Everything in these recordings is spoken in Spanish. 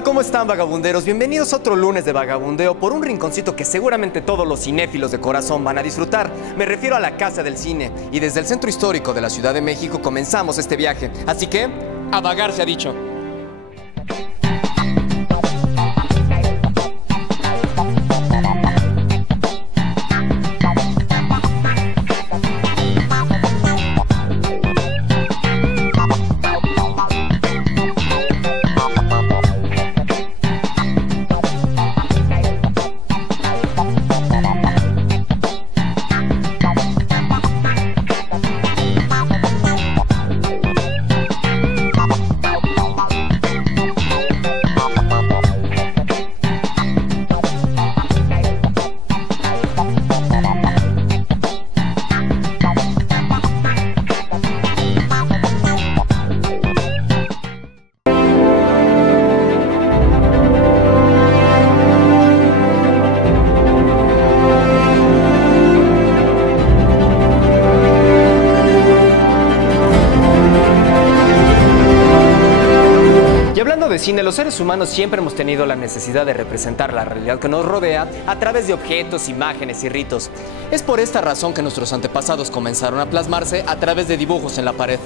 Hola, ¿cómo están, vagabunderos? Bienvenidos a otro lunes de vagabundeo por un rinconcito que seguramente todos los cinéfilos de corazón van a disfrutar. Me refiero a la Casa del Cine. Y desde el Centro Histórico de la Ciudad de México comenzamos este viaje. Así que, a vagar se ha dicho. De cine, los seres humanos siempre hemos tenido la necesidad de representar la realidad que nos rodea a través de objetos, imágenes y ritos. Es por esta razón que nuestros antepasados comenzaron a plasmarse a través de dibujos en la pared.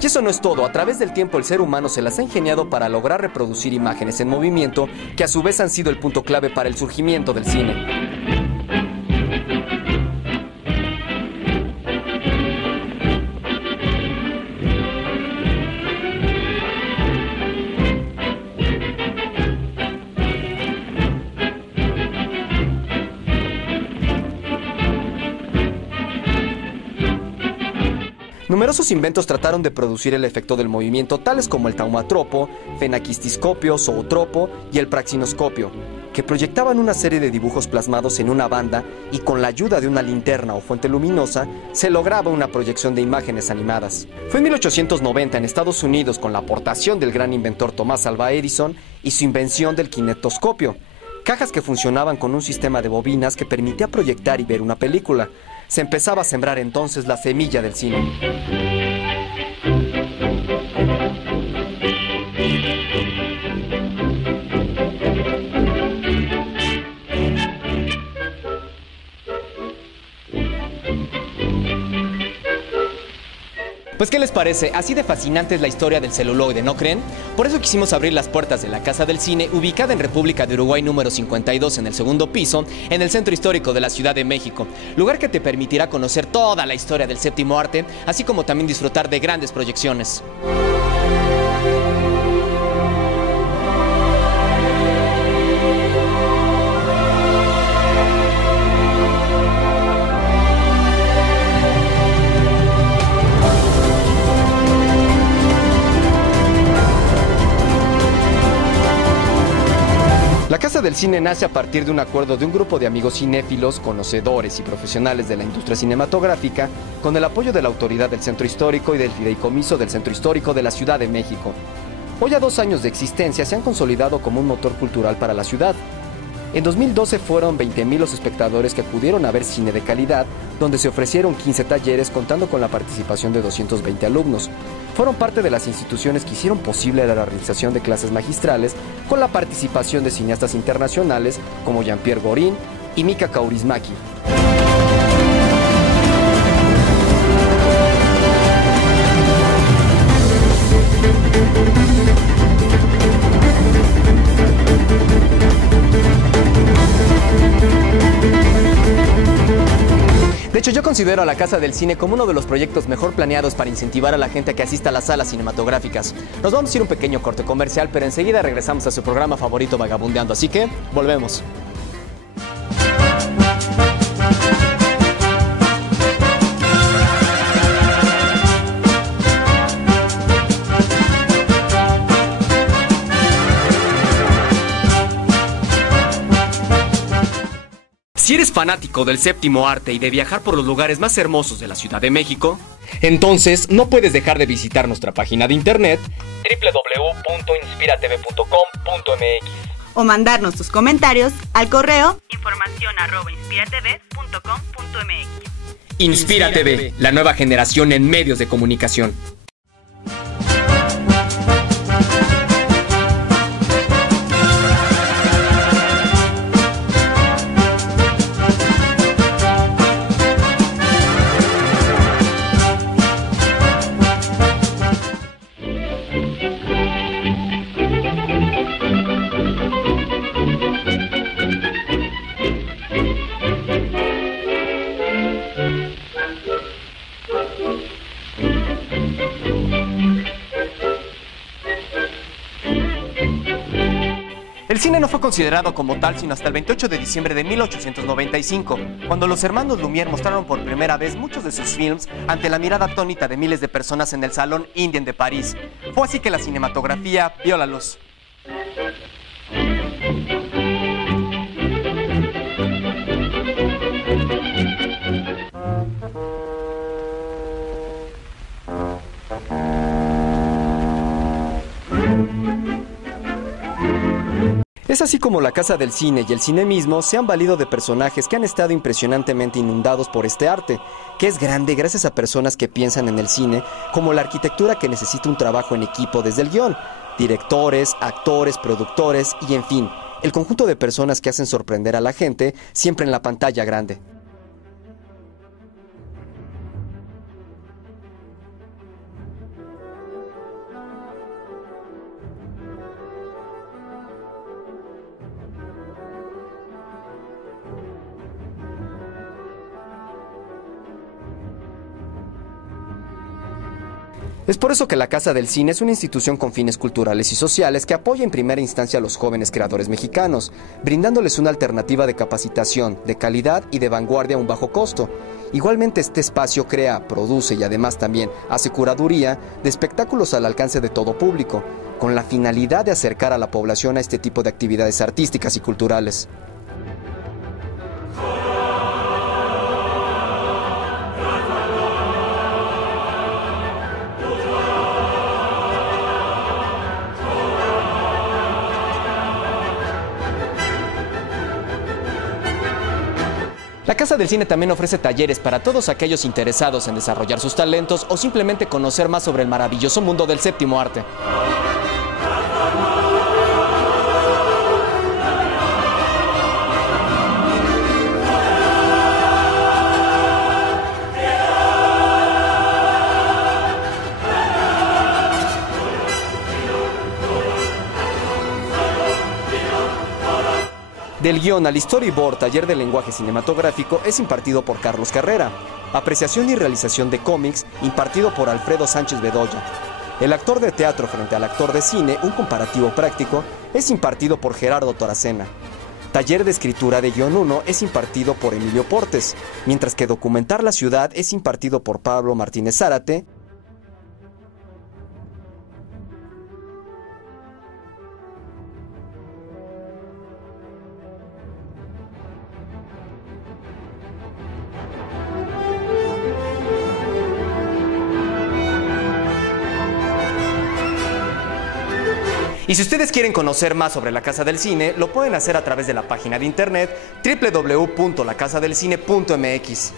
Eso no es todo, a través del tiempo el ser humano se las ha ingeniado para lograr reproducir imágenes en movimiento que a su vez han sido el punto clave para el surgimiento del cine. Numerosos inventos trataron de producir el efecto del movimiento, tales como el taumatropo, fenaquistiscopio, zootropo y el praxinoscopio, que proyectaban una serie de dibujos plasmados en una banda y con la ayuda de una linterna o fuente luminosa se lograba una proyección de imágenes animadas. Fue en 1890 en Estados Unidos, con la aportación del gran inventor Thomas Alva Edison y su invención del kinetoscopio, cajas que funcionaban con un sistema de bobinas que permitía proyectar y ver una película. Se empezaba a sembrar entonces la semilla del cine. Pues, ¿qué les parece? Así de fascinante es la historia del celuloide, ¿no creen? Por eso quisimos abrir las puertas de la Casa del Cine, ubicada en República de Uruguay número 52 en el segundo piso, en el Centro Histórico de la Ciudad de México. Lugar que te permitirá conocer toda la historia del séptimo arte, así como también disfrutar de grandes proyecciones. La Casa del Cine nace a partir de un acuerdo de un grupo de amigos cinéfilos, conocedores y profesionales de la industria cinematográfica, con el apoyo de la autoridad del Centro Histórico y del Fideicomiso del Centro Histórico de la Ciudad de México. Hoy, a 2 años de existencia, se han consolidado como un motor cultural para la ciudad. En 2012 fueron 20,000 los espectadores que pudieron ver cine de calidad, donde se ofrecieron 15 talleres contando con la participación de 220 alumnos. Fueron parte de las instituciones que hicieron posible la realización de clases magistrales con la participación de cineastas internacionales como Jean-Pierre Gorin y Mika Kaurismäki. De hecho, yo considero a la Casa del Cine como uno de los proyectos mejor planeados para incentivar a la gente a que asista a las salas cinematográficas. Nos vamos a ir un pequeño corte comercial, pero enseguida regresamos a su programa favorito, Vagabundeando. Así que, volvemos. Si eres fanático del séptimo arte y de viajar por los lugares más hermosos de la Ciudad de México, entonces no puedes dejar de visitar nuestra página de internet www.inspiratv.com.mx o mandarnos tus comentarios al correo informacion@inspiratv.com.mx. Inspira TV, la nueva generación en medios de comunicación. El cine no fue considerado como tal sino hasta el 28 de diciembre de 1895, cuando los hermanos Lumière mostraron por primera vez muchos de sus films ante la mirada atónita de miles de personas en el Salón Indien de París. Fue así que la cinematografía vio la luz. Es así como la Casa del Cine y el cine mismo se han valido de personajes que han estado impresionantemente inundados por este arte, que es grande gracias a personas que piensan en el cine como la arquitectura que necesita un trabajo en equipo desde el guión, directores, actores, productores y en fin, el conjunto de personas que hacen sorprender a la gente siempre en la pantalla grande. Es por eso que la Casa del Cine es una institución con fines culturales y sociales que apoya en primera instancia a los jóvenes creadores mexicanos, brindándoles una alternativa de capacitación, de calidad y de vanguardia a un bajo costo. Igualmente este espacio crea, produce y además también hace curaduría de espectáculos al alcance de todo público, con la finalidad de acercar a la población a este tipo de actividades artísticas y culturales. La Casa del Cine también ofrece talleres para todos aquellos interesados en desarrollar sus talentos o simplemente conocer más sobre el maravilloso mundo del séptimo arte. Del guión al storyboard, taller de lenguaje cinematográfico es impartido por Carlos Carrera. Apreciación y realización de cómics, impartido por Alfredo Sánchez Bedoya. El actor de teatro frente al actor de cine, un comparativo práctico, es impartido por Gerardo Toracena. Taller de escritura de guión 1 es impartido por Emilio Portes, mientras que documentar la ciudad es impartido por Pablo Martínez Zárate. Y si ustedes quieren conocer más sobre la Casa del Cine, lo pueden hacer a través de la página de internet www.lacasadelcine.mx.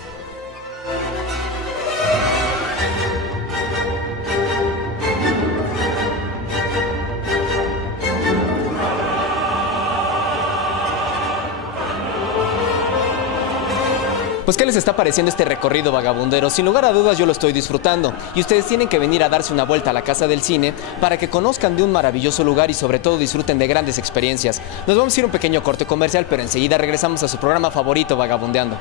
Pues ¿qué les está pareciendo este recorrido vagabundero? Sin lugar a dudas yo lo estoy disfrutando y ustedes tienen que venir a darse una vuelta a la Casa del Cine para que conozcan de un maravilloso lugar y sobre todo disfruten de grandes experiencias. Nos vamos a ir a un pequeño corte comercial, pero enseguida regresamos a su programa favorito, Vagabundeando.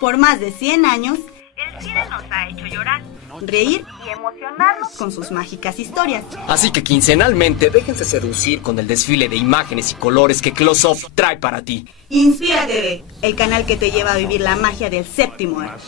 Por más de 100 años, el cine nos ha hecho llorar, reír y emocionarnos con sus mágicas historias. Así que quincenalmente déjense seducir con el desfile de imágenes y colores que Close Up trae para ti. Inspira TV, el canal que te lleva a vivir la magia del séptimo arte.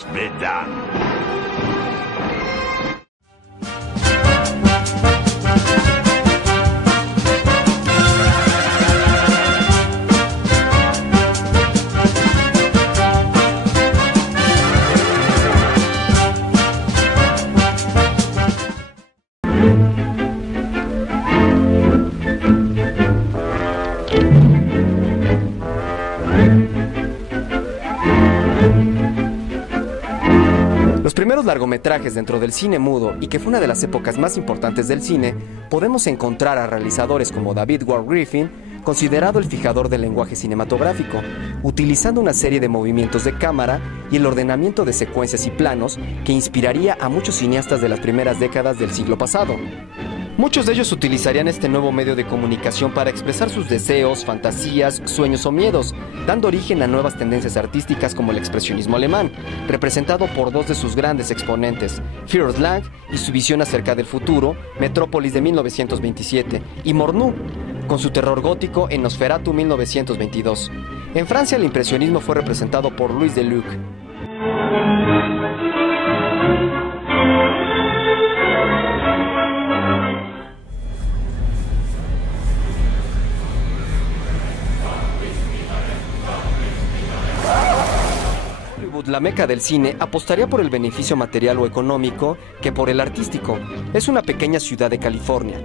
Los primeros largometrajes dentro del cine mudo, y que fue una de las épocas más importantes del cine, podemos encontrar a realizadores como David Ward Griffin, considerado el fijador del lenguaje cinematográfico, utilizando una serie de movimientos de cámara y el ordenamiento de secuencias y planos que inspiraría a muchos cineastas de las primeras décadas del siglo pasado. Muchos de ellos utilizarían este nuevo medio de comunicación para expresar sus deseos, fantasías, sueños o miedos, dando origen a nuevas tendencias artísticas como el expresionismo alemán, representado por dos de sus grandes exponentes, Fritz Lang y su visión acerca del futuro, Metrópolis de 1927, y Morneau, con su terror gótico en Nosferatu 1922. En Francia el impresionismo fue representado por Louis Deluc. La meca del cine apostaría por el beneficio material o económico que por el artístico. Es una pequeña ciudad de California,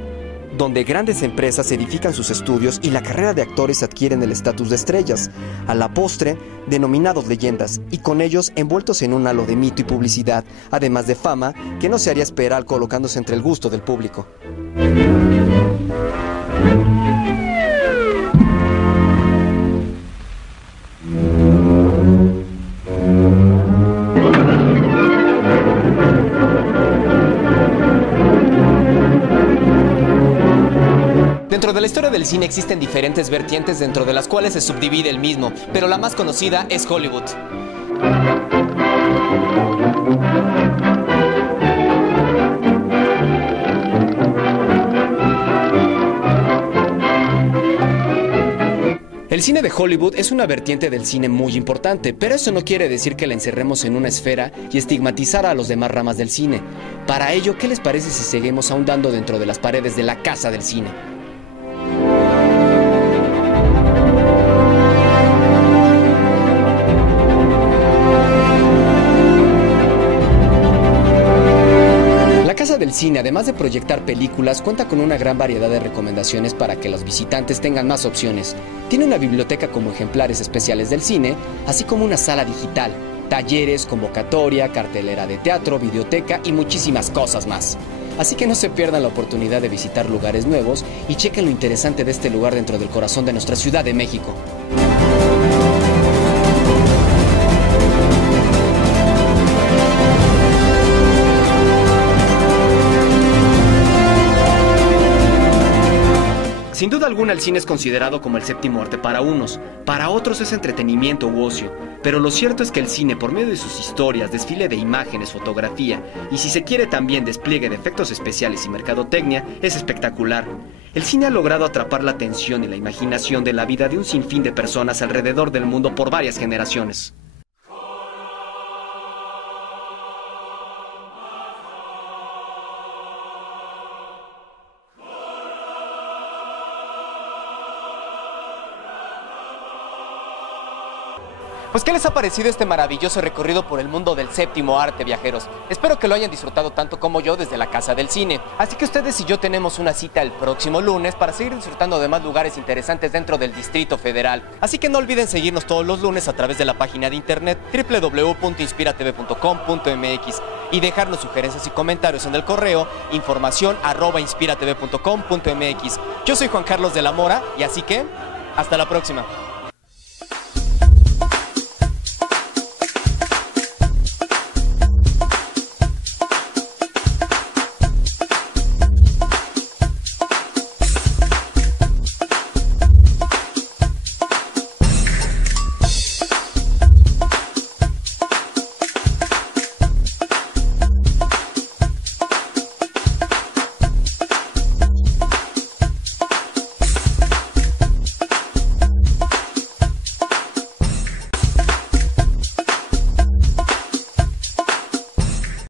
donde grandes empresas edifican sus estudios y la carrera de actores adquieren el estatus de estrellas, a la postre denominados leyendas, y con ellos envueltos en un halo de mito y publicidad, además de fama que no se haría esperar colocándose entre el gusto del público. Dentro de la historia del cine existen diferentes vertientes dentro de las cuales se subdivide el mismo, pero la más conocida es Hollywood. El cine de Hollywood es una vertiente del cine muy importante, pero eso no quiere decir que la encerremos en una esfera y estigmatizar a las demás ramas del cine. Para ello, ¿qué les parece si seguimos ahondando dentro de las paredes de la casa del cine? Del cine, además de proyectar películas, cuenta con una gran variedad de recomendaciones para que los visitantes tengan más opciones. Tiene una biblioteca como ejemplares especiales del cine, así como una sala digital, talleres, convocatoria, cartelera de teatro, videoteca y muchísimas cosas más. Así que no se pierdan la oportunidad de visitar lugares nuevos y chequen lo interesante de este lugar dentro del corazón de nuestra Ciudad de México. Sin duda alguna el cine es considerado como el séptimo arte para unos, para otros es entretenimiento u ocio, pero lo cierto es que el cine, por medio de sus historias, desfile de imágenes, fotografía y si se quiere también despliegue de efectos especiales y mercadotecnia, es espectacular. El cine ha logrado atrapar la atención y la imaginación de la vida de un sinfín de personas alrededor del mundo por varias generaciones. Pues, ¿qué les ha parecido este maravilloso recorrido por el mundo del séptimo arte, viajeros? Espero que lo hayan disfrutado tanto como yo desde la Casa del Cine. Así que ustedes y yo tenemos una cita el próximo lunes para seguir disfrutando de más lugares interesantes dentro del Distrito Federal. Así que no olviden seguirnos todos los lunes a través de la página de internet www.inspiratv.com.mx y dejarnos sugerencias y comentarios en el correo informacion@inspiratv.com.mx. Yo soy Juan Carlos de la Mora y así que hasta la próxima.